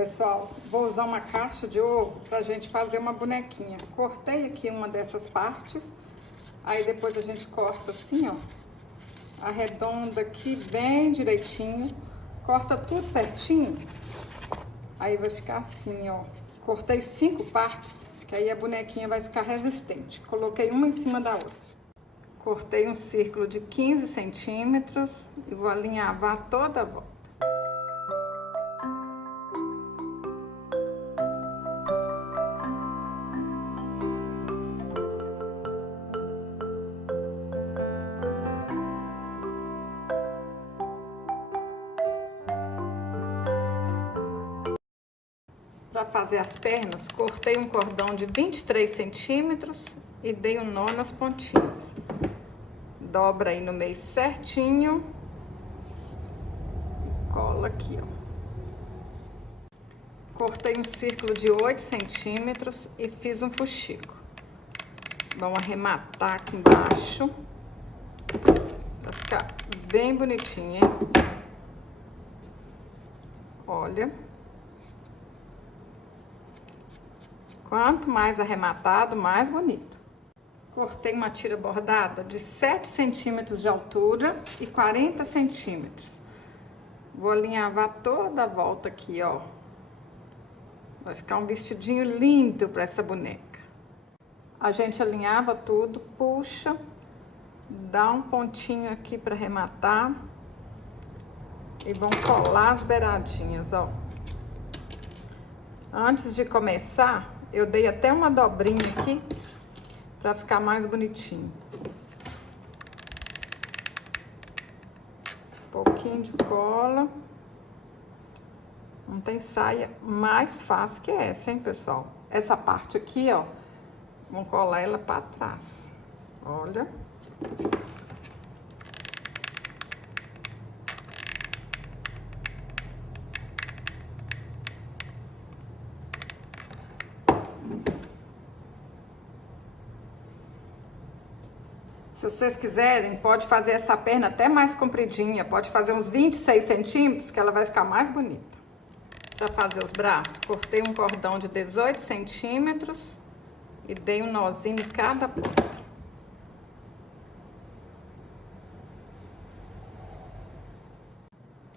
Pessoal, vou usar uma caixa de ovo pra gente fazer uma bonequinha. Cortei aqui uma dessas partes, aí depois a gente corta assim, ó, arredonda aqui bem direitinho, corta tudo certinho, aí vai ficar assim, ó. Cortei 5 partes, que aí a bonequinha vai ficar resistente. Coloquei uma em cima da outra. Cortei um círculo de 15 centímetros e vou alinhavar toda a volta. Para fazer as pernas, cortei um cordão de 23 centímetros e dei um nó nas pontinhas. Dobra aí no meio certinho. Cola aqui, ó. Cortei um círculo de 8 centímetros e fiz um fuxico. Vamos arrematar aqui embaixo. Vai ficar bem bonitinho, hein? Olha. Quanto mais arrematado, mais bonito. Cortei uma tira bordada de 7 centímetros de altura e 40 centímetros. Vou alinhavar toda a volta aqui, ó. Vai ficar um vestidinho lindo para essa boneca. A gente alinhava tudo, puxa, dá um pontinho aqui para arrematar. E vamos colar as beiradinhas, ó. Antes de começar, eu dei até uma dobrinha aqui para ficar mais bonitinho. Um pouquinho de cola. Não tem saia mais fácil que essa, hein, pessoal? Essa parte aqui, ó, vamos colar ela para trás. Olha. Se vocês quiserem, pode fazer essa perna até mais compridinha, pode fazer uns 26 centímetros, que ela vai ficar mais bonita. Para fazer os braços, cortei um cordão de 18 centímetros e dei um nozinho em cada ponta.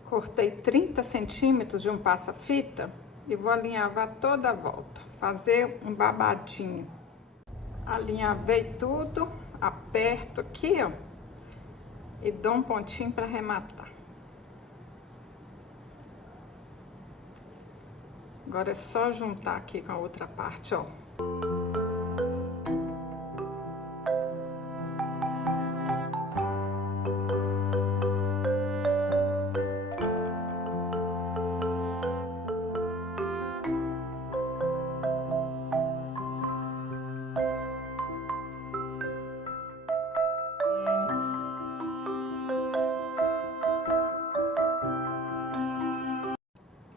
Cortei 30 centímetros de um passa-fita e vou alinhavar toda a volta, fazer um babadinho. Alinhavei tudo. Aperto aqui, ó, e dou um pontinho para arrematar. Agora é só juntar aqui com a outra parte, ó.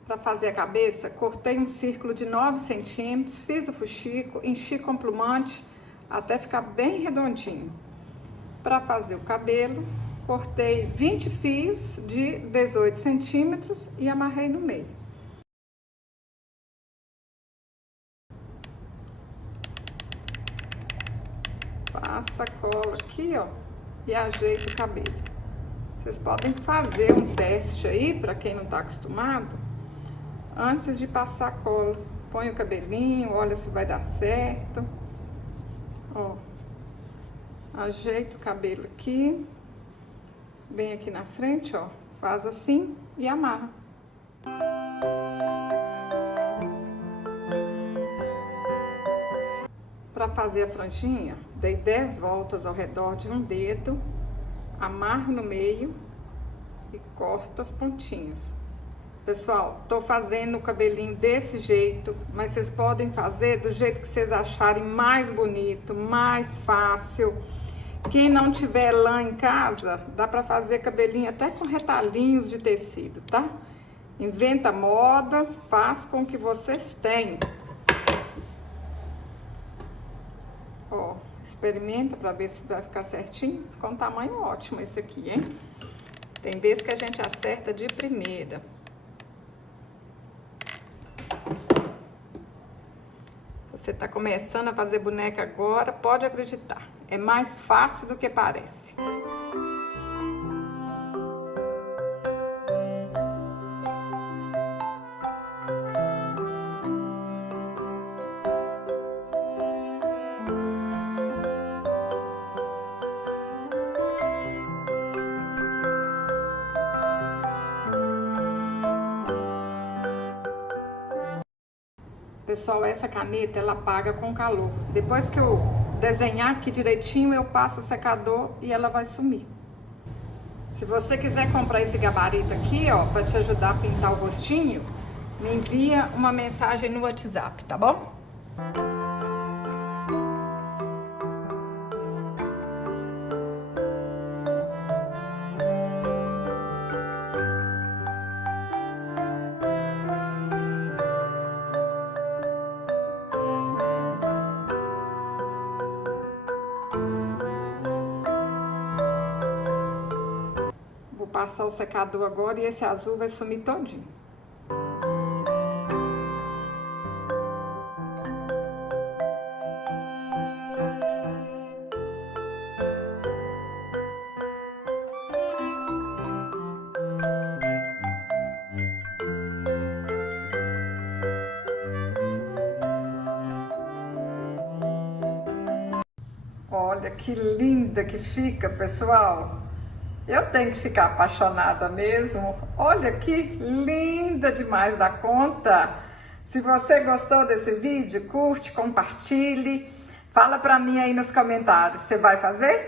Para fazer a cabeça, cortei um círculo de 9 centímetros, fiz o fuxico, enchi com plumante até ficar bem redondinho. Para fazer o cabelo, cortei 20 fios de 18 centímetros e amarrei no meio. Passa a cola aqui, ó, e ajeito o cabelo. Vocês podem fazer um teste aí, para quem não tá acostumado. Antes de passar a cola, põe o cabelinho, olha se vai dar certo. Ó, ajeita o cabelo aqui, bem aqui na frente, ó, faz assim e amarra. Para fazer a franjinha, dei 10 voltas ao redor de um dedo, amarro no meio e corto as pontinhas. Pessoal, tô fazendo o cabelinho desse jeito, mas vocês podem fazer do jeito que vocês acharem mais bonito, mais fácil. Quem não tiver lã em casa, dá pra fazer cabelinho até com retalhinhos de tecido, tá? Inventa moda, faz com o que vocês têm. Ó, experimenta pra ver se vai ficar certinho. Ficou um tamanho ótimo esse aqui, hein? Tem vezes que a gente acerta de primeira. Você tá começando a fazer boneca agora, pode acreditar. É mais fácil do que parece. Pessoal, essa caneta, ela apaga com calor. Depois que eu desenhar aqui direitinho, eu passo o secador e ela vai sumir. Se você quiser comprar esse gabarito aqui, ó, para te ajudar a pintar o rostinho, me envia uma mensagem no WhatsApp, tá bom? Vou passar o secador agora e esse azul vai sumir todinho. Olha que linda que fica, pessoal. Eu tenho que ficar apaixonada mesmo. Olha que linda demais da conta. Se você gostou desse vídeo, curte, compartilhe. Fala pra mim aí nos comentários. Você vai fazer?